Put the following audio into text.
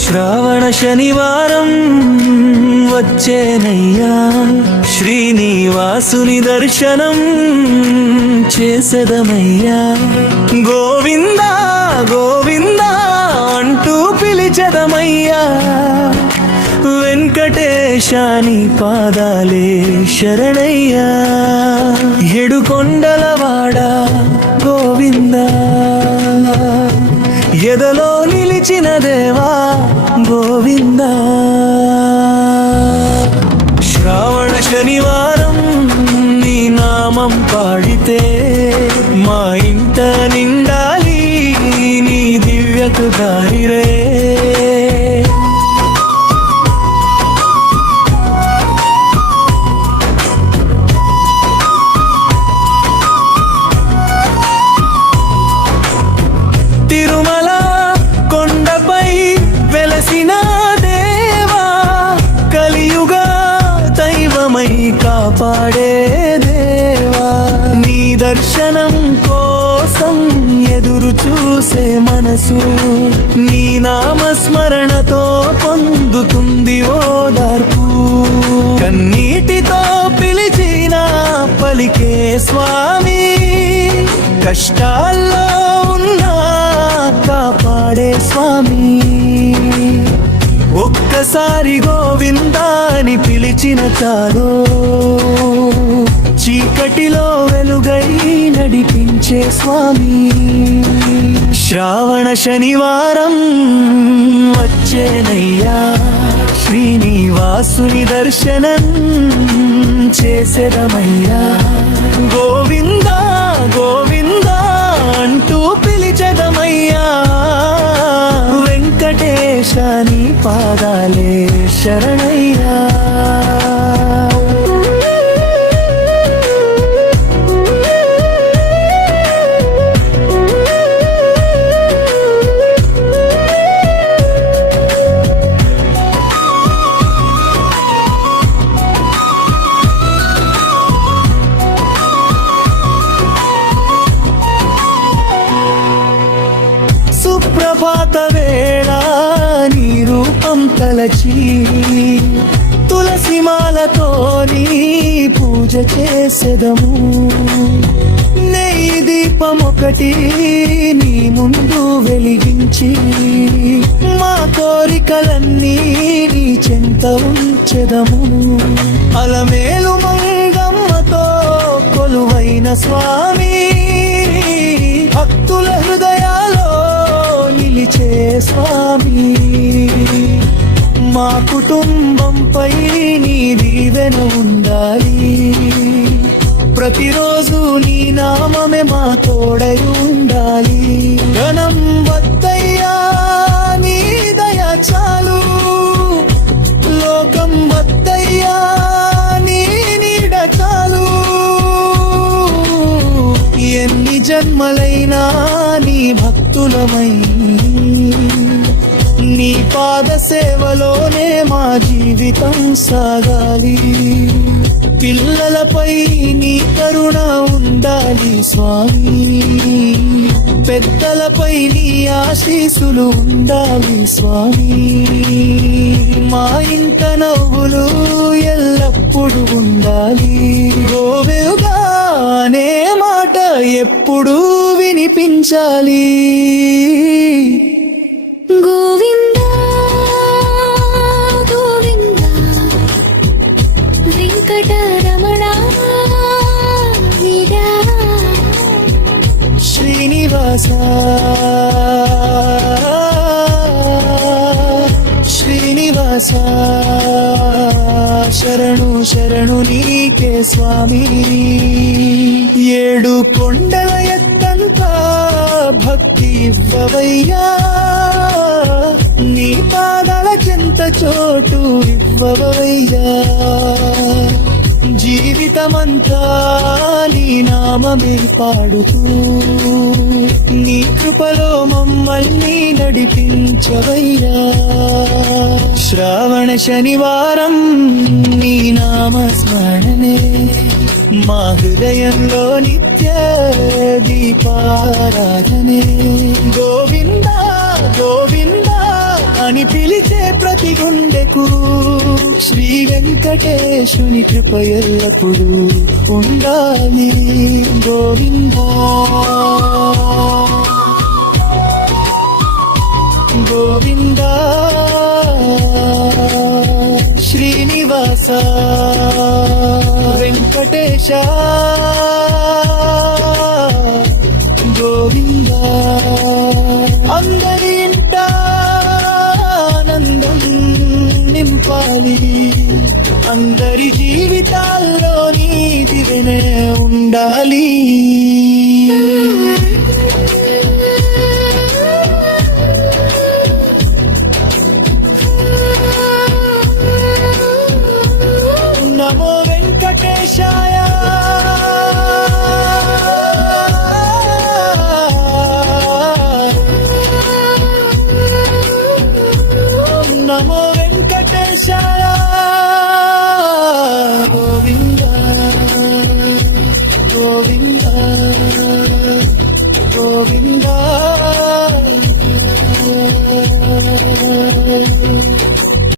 శ్రావణ శనివారం వచ్చేనయ్యా, శ్రీనివాసుని దర్శనం చేసెదమయ్యా. గోవింద గోవింద అంటూ పిలిచెదమయ్యా, వెంకటేశాని పాదాలే శరణయ్యా. ఏడుకొండలవాడ గోవింద, ఎదలో నిలిచిన దేవా గోవింద. శ్రావణ శనివారం నీ నామం పాడితే మా ఇంట నిండాలి నీ దివ్యకు దారిరే. తిరుమల కొండపై వెలసిన దేవా, కలియుగ దైవమై కాపాడే దేవా, నీ దర్శనం కోసం ఎదురు చూసే మనసు నీ నామస్మరణతో పొందుతుంది ఓదార్పు. కన్నీటితో పిలిచిన పలికే స్వామి, కష్టాల్లో ఉన్నా కాపాడే స్వామి. ఒక్కసారి గోవిందాని పిలిచిన చాలు, చీకటిలో వెలుగై నడిపించే స్వామి. శ్రావణ శనివారం వచ్చేనయ్యా, శ్రీనివాసుని దర్శనం చేసెదమయ్యా. గోవింద గోవింద అంటూ పిలిచెదమయ్యా, వెంకటేశాని పాదాలే శరణయ్యా. సుప్రభాత వేళ నీ రూపం తలచి, తులసిమాలతో నీ పూజ చేసెదము. నెయ్యి దీపమొకటి నీ ముందు వెలిగించి, మా కోరికలన్నీ నీ చెంత ఉంచెదము. అలమేలు మంగమ్మతో కొలువైన స్వామి, భక్తుల హృదయాలో నిలిచే స్వామి. మా కుటుంబంపై నీ దీవెన ఉండాలి, ప్రతిరోజు నీ నామమే మా తోడై ఉండాలి. ఘనం వద్దయ్యా నీ దయ చాలు, లోకం వద్దయ్యా నీ నీడ చాలు. ఎన్ని జన్మలైనా నీ భక్తులమై నీ పాద సేవలోనే మా జీవితం సాగాలి. పిల్లలపై నీ కరుణ ఉండాలి స్వామి, పెద్దలపై నీ ఆశీస్సులు ఉండాలి స్వామి. మా ఇంట నవ్వులు ఎల్లప్పుడూ ఉండాలి, గోవేవుగా అనే మాట ఎప్పుడూ వినిపించాలి. గోవింద గోవింద వెంకటరమణ శ్రీనివాస శ్రీనివాస, శరణు శరణు నీకే స్వామి. ఏడు కొండల ఎత్తంతా భక్తి ఇవ్వవయ్యా, నీ పాదాల చెంత చోటు ఇవ్వవయ్యా. జీవితమంతా నీ నామమే పాడుతూ నీ కృపలో మమ్మల్ని నడిపించవయ్యా. శ్రావణ శనివారం నీ నామ స్మరణే మా హృదయంలో నిత్య దీపారాధనే. గోవింద గోవింద అని పిలిచే ప్రతి గుండెకు శ్రీ వెంకటేశుని కృప ఎల్లప్పుడూ ఉండాలి. గోవింద గోవింద శ్రీనివాస వెంకటేశ గోవింద. అందరి ఇంట ఆనందం నింపాలి, అందరి జీవితాల్లో నీ దివెనే ఉండాలి.